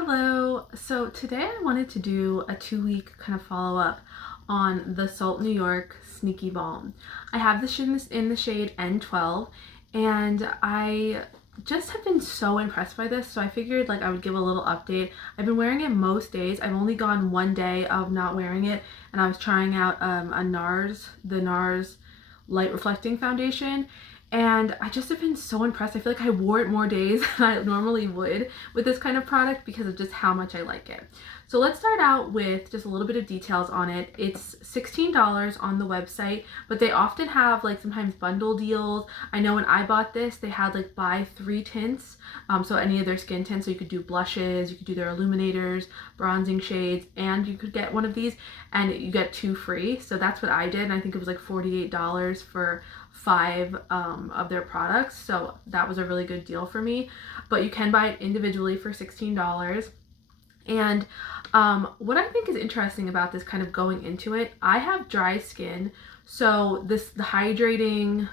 Hello. So today I wanted to do a 2-week kind of follow-up on the Salt New York Sneaky Balm. I have this in the shade N12, and I just have been so impressed by this, so I figured like I would give a little update. I've been wearing it most days. I've only gone one day of not wearing it, and I was trying out the NARS light reflecting foundation, and I just have been so impressed. I feel like I wore it more days than I normally would with this kind of product because of just how much I like it. So let's start out with just a little bit of details on it. It's $16 on the website, but they often have like sometimes bundle deals. I know when I bought this, they had like buy 3 tints, so any of their skin tints. So you could do blushes, you could do their illuminators, bronzing shades, and you could get one of these and you get 2 free. So that's what I did, and I think it was like $48 for 5 of their products, so that was a really good deal for me. But you can buy it individually for $16. And what I think is interesting about this kind of going into it, I have dry skin, so the hydrating,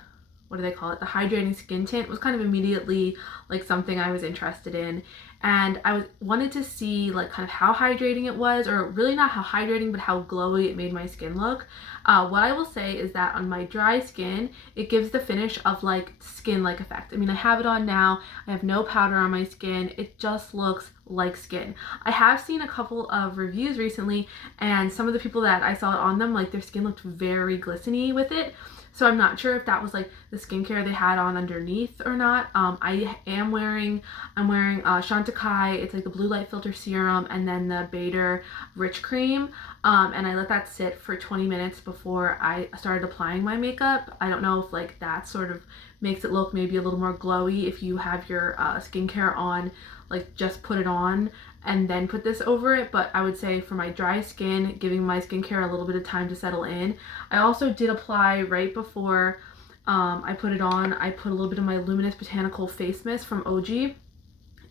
what do they call it? The hydrating skin tint was kind of immediately like something I was interested in. And wanted to see like kind of how hydrating it was, or really not how hydrating, but how glowy it made my skin look. What I will say is that on my dry skin, it gives the finish of like skin-like effect. I mean, I have it on now. I have no powder on my skin. It just looks like skin. I have seen a couple of reviews recently, and some of the people that I saw it on them, like their skin looked very glistening with it. So I'm not sure if that was like the skincare they had on underneath or not. I'm wearing Chantecaille. It's like the blue light filter serum and then the Bader Rich Cream. And I let that sit for 20 minutes before I started applying my makeup. I don't know if like that sort of makes it look maybe a little more glowy if you have your skincare on, like just put it on and then put this over it. But I would say for my dry skin, giving my skincare a little bit of time to settle in. I also did apply right before I put it on. I put a little bit of my Luminous Botanical face mist from OG,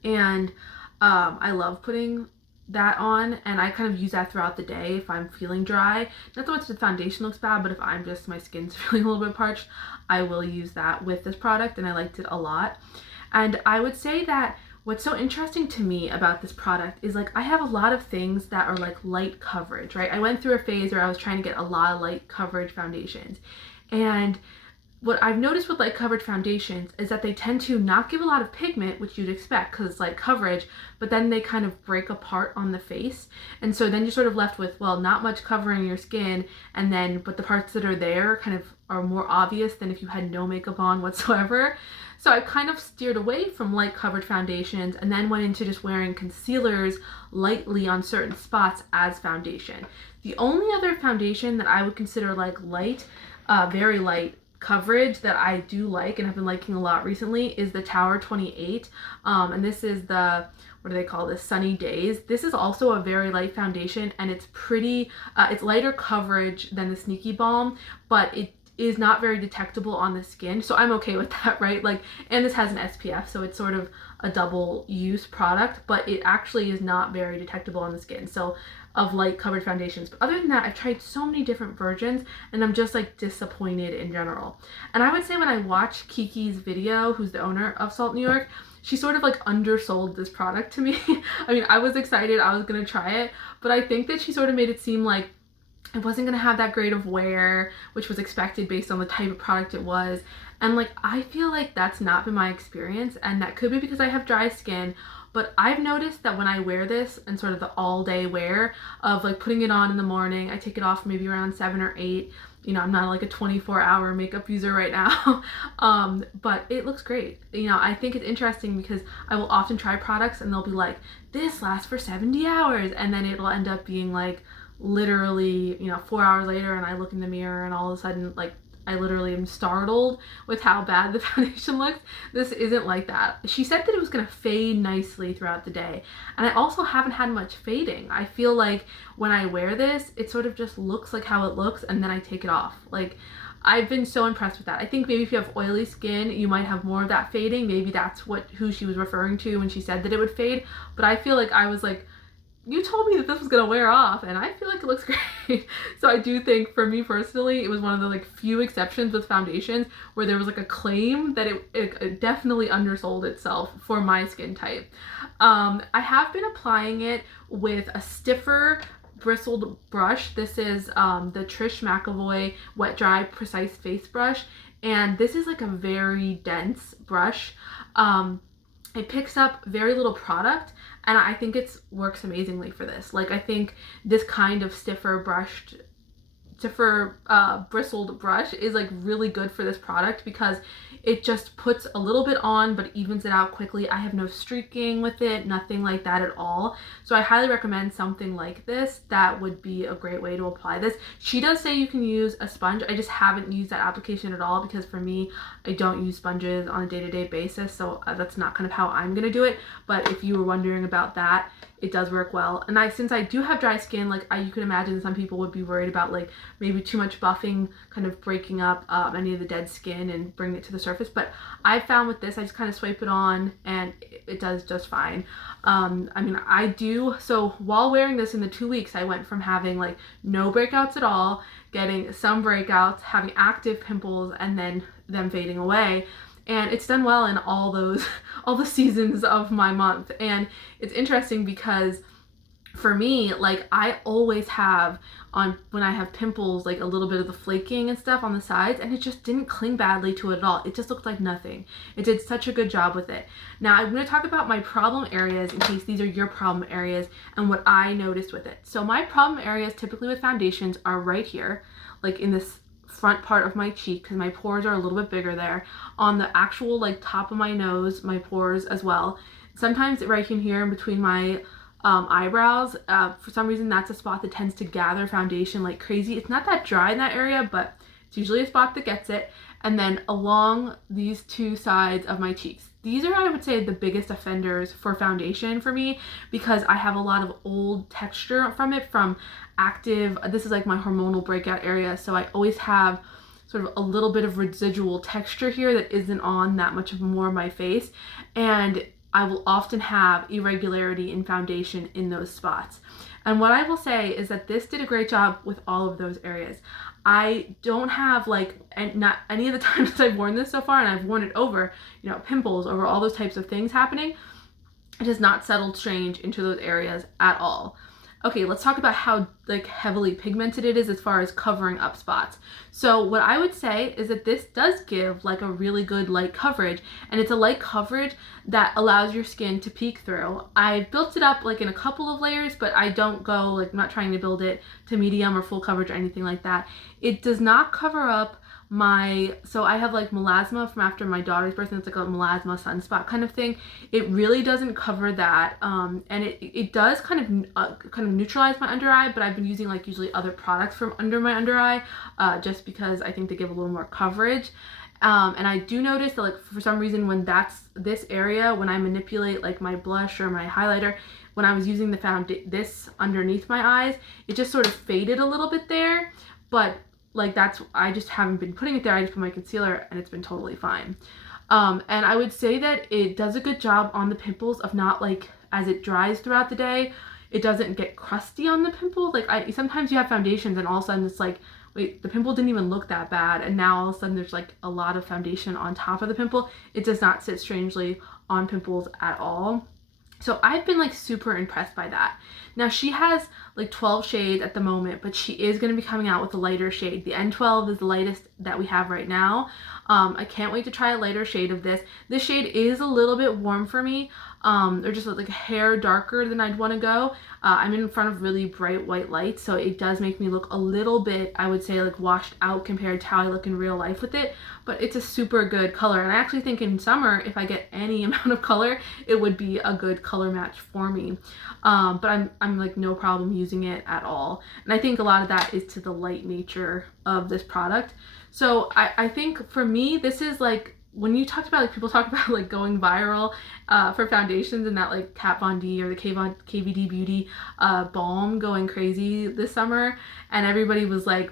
and I love putting that on, and I kind of use that throughout the day if I'm feeling dry. Not so much the foundation looks bad, but if my skin's feeling a little bit parched, I will use that with this product, and I liked it a lot. And I would say that what's so interesting to me about this product is like I have a lot of things that are like light coverage, right? I went through a phase where I was trying to get a lot of light coverage foundations, and what I've noticed with light coverage foundations is that they tend to not give a lot of pigment, which you'd expect because it's light coverage, but then they kind of break apart on the face. And so then you're sort of left with, well, not much covering your skin, but the parts that are there kind of are more obvious than if you had no makeup on whatsoever. So I kind of steered away from light coverage foundations and then went into just wearing concealers lightly on certain spots as foundation. The only other foundation that I would consider like light, very light coverage that I do like and have been liking a lot recently is the Tower 28. And this is the, what do they call this? Sunny Days. This is also a very light foundation, and it's pretty, it's lighter coverage than the Sneaky Balm, but it is not very detectable on the skin, so I'm okay with that, right? Like, and this has an SPF, so it's sort of a double use product, but it actually is not very detectable on the skin, so of light covered foundations. But other than that, I've tried so many different versions, and I'm just like disappointed in general. And I would say when I watched Kiki's video, who's the owner of Salt New York, she sort of like undersold this product to me. I mean, I was excited, I was gonna try it, but I think that she sort of made it seem like it wasn't gonna have that great of wear, which was expected based on the type of product it was. And like, I feel like that's not been my experience, and that could be because I have dry skin, but I've noticed that when I wear this and sort of the all day wear of like putting it on in the morning, I take it off maybe around 7 or 8. You know, I'm not like a 24-hour makeup user right now, but it looks great. You know, I think it's interesting because I will often try products and they'll be like, this lasts for 70 hours, and then it'll end up being like literally, 4 hours later, and I look in the mirror and all of a sudden, like, I literally am startled with how bad the foundation looks. This isn't like that. She said that it was gonna fade nicely throughout the day, and I also haven't had much fading. I feel like when I wear this, it sort of just looks like how it looks, and then I take it off. Like, I've been so impressed with that. I think maybe if you have oily skin, you might have more of that fading. Maybe that's who she was referring to when she said that it would fade, but I feel like I was like you told me that this was gonna wear off, and I feel like it looks great. So I do think, for me personally, it was one of the like few exceptions with foundations where there was like a claim that it definitely undersold itself for my skin type. I have been applying it with a stiffer bristled brush. This is the Trish McAvoy Wet Dry Precise Face Brush, and this is like a very dense brush. It picks up very little product, and I think it works amazingly for this. Like, I think this kind of stiffer bristled brush is like really good for this product because it just puts a little bit on but evens it out quickly. I have no streaking with it, nothing like that at all. So I highly recommend something like this. That would be a great way to apply this. She does say you can use a sponge. I just haven't used that application at all because for me, I don't use sponges on a day-to-day basis, so that's not kind of how I'm gonna do it. But if you were wondering about that, it does work well. And since I do have dry skin, like you could imagine some people would be worried about like maybe too much buffing kind of breaking up any of the dead skin and bringing it to the surface. But I found with this, I just kind of swipe it on and it does just fine. I mean, so while wearing this in the 2 weeks, I went from having like no breakouts at all, getting some breakouts, having active pimples, and then them fading away. And it's done well in all the seasons of my month. And it's interesting because for me, like I always have when I have pimples, like a little bit of the flaking and stuff on the sides, and it just didn't cling badly to it at all. It just looked like nothing. It did such a good job with it. Now I'm going to talk about my problem areas in case these are your problem areas and what I noticed with it. So my problem areas typically with foundations are right here, like in this front part of my cheek, because my pores are a little bit bigger there, on the actual like top of my nose, my pores as well, sometimes right in here in between my eyebrows. For some reason that's a spot that tends to gather foundation like crazy. It's not that dry in that area, but it's usually a spot that gets it. And then along these two sides of my cheeks, these are, I would say, the biggest offenders for foundation for me because I have a lot of old texture from it, from active, this is like my hormonal breakout area, so I always have sort of a little bit of residual texture here that isn't on that much of more of my face, and I will often have irregularity in foundation in those spots. And what I will say is that this did a great job with all of those areas. I don't have like, not any of the times I've worn this so far, and I've worn it over, pimples, over all those types of things happening. It has not settled strange into those areas at all. Okay, let's talk about how like heavily pigmented it is as far as covering up spots. So what I would say is that this does give like a really good light coverage, and it's a light coverage that allows your skin to peek through. I built it up like in a couple of layers, but I don't go like, I'm not trying to build it to medium or full coverage or anything like that. It does not cover up so I have like melasma from after my daughter's birth, and it's like a melasma sunspot kind of thing. It really doesn't cover that, and it does kind of neutralize my under eye, but I've been using like usually other products from under my under eye just because I think they give a little more coverage. And I do notice that like for some reason when that's this area, when I manipulate like my blush or my highlighter, when I was using this underneath my eyes, it just sort of faded a little bit there, but like I just haven't been putting it there. I just put my concealer and it's been totally fine. And I would say that it does a good job on the pimples of not like, as it dries throughout the day, it doesn't get crusty on the pimple. Like sometimes you have foundations and all of a sudden it's like, wait, the pimple didn't even look that bad, and now all of a sudden there's like a lot of foundation on top of the pimple. It does not sit strangely on pimples at all. So I've been like super impressed by that. Now she has like 12 shades at the moment, but she is going to be coming out with a lighter shade. The N12 is the lightest that we have right now. I can't wait to try a lighter shade of this. This shade is a little bit warm for me. They're just like a hair darker than I'd want to go. I'm in front of really bright white lights, so it does make me look a little bit, I would say, like washed out compared to how I look in real life with it, but it's a super good color. And I actually think in summer, if I get any amount of color, it would be a good color match for me. But I'm like no problem using it at all. And I think a lot of that is to the light nature of this product. So I think for me, this is like, when you talked about, like people talk about like going viral for foundations, and that like Kat Von D or the KVD Beauty balm going crazy this summer, and everybody was like,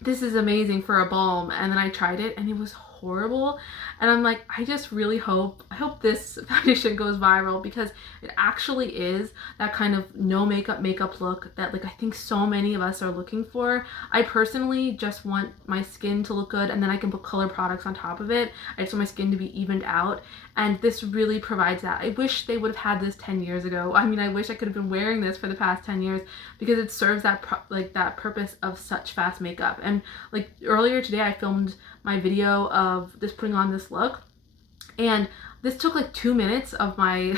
this is amazing for a balm, and then I tried it and it was horrible. And I'm like, I just really hope this foundation goes viral, because it actually is that kind of no makeup look that like I think so many of us are looking for. I personally just want my skin to look good, and then I can put color products on top of it. I just want my skin to be evened out, and this really provides that. I wish they would have had this 10 years ago. I mean, I wish I could have been wearing this for the past 10 years, because it serves that that purpose of such fast makeup. And like earlier today I filmed my video of just putting on this look, and this took like 2 minutes of my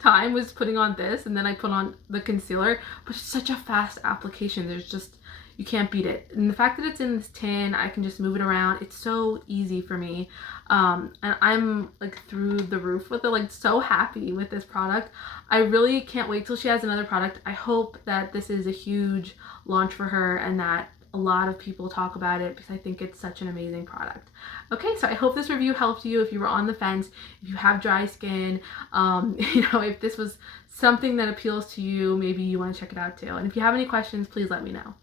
time was putting on this, and then I put on the concealer. But it's such a fast application. There's just, you can't beat it. And the fact that it's in this tin, I can just move it around. It's so easy for me. And I'm like through the roof with it, like so happy with this product. I really can't wait till she has another product. I hope that this is a huge launch for her, and that a lot of people talk about it, because I think it's such an amazing product. Okay, so I hope this review helped you if you were on the fence, if you have dry skin, if this was something that appeals to you, maybe you want to check it out too. And if you have any questions, please let me know.